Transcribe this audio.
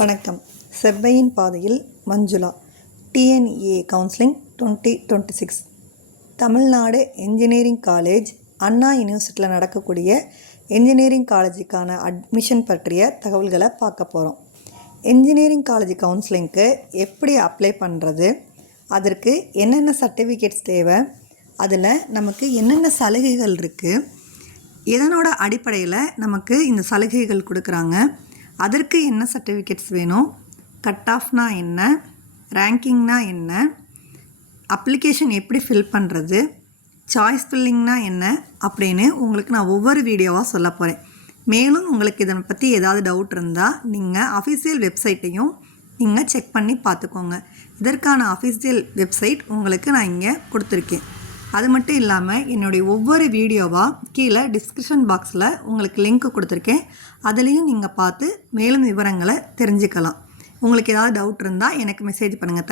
வணக்கம். செவ்வையின் பாதையில் Manjula. DNA counselling 2026. Tamil Nadu engineering college Anna யூனிவர்சிட்டியில் நடக்கக்கூடிய இன்ஜினியரிங் காலேஜுக்கான அட்மிஷன் பற்றிய தகவல்களை பார்க்க போகிறோம். இன்ஜினியரிங் காலேஜ் கவுன்சிலிங்க்கு எப்படி அப்ளை பண்ணுறது, அதற்கு என்னென்ன சர்டிஃபிகேட்ஸ் தேவை, அதில் நமக்கு என்னென்ன சலுகைகள் இருக்குது, இதனோட அடிப்படையில் நமக்கு இந்த சலுகைகள் கொடுக்குறாங்க, அதற்கு என்ன சர்டிஃபிகேட்ஸ் வேணும், கட் ஆஃப்னா என்ன, ரேங்கிங்னா என்ன, அப்ளிகேஷன் எப்படி ஃபில் பண்ணுறது, சாய்ஸ் ஃபில்லிங்னா என்ன அப்படின்னு உங்களுக்கு நான் ஒவ்வொரு வீடியோவாக சொல்ல போகிறேன். மேலும் உங்களுக்கு இதனை பற்றி ஏதாவது டவுட் இருந்தால் நீங்கள் அஃபிஷியல் வெப்சைட்டையும் நீங்கள் செக் பண்ணி பார்த்துக்கோங்க. இதற்கான அஃபிஷியல் வெப்சைட் உங்களுக்கு நான் இங்கே கொடுத்துருக்கேன். அது மட்டும் இல்லாமல் என்னுடைய ஒவ்வொரு வீடியோவாக கீழே டிஸ்கிரிப்ஷன் பாக்ஸில் உங்களுக்கு லிங்க் கொடுத்துருக்கேன். அதுலேயும் நீங்கள் பார்த்து மேலும் விவரங்களை தெரிஞ்சுக்கலாம். உங்களுக்கு ஏதாவது டவுட் இருந்தால் எனக்கு மெசேஜ் பண்ணுங்கள்.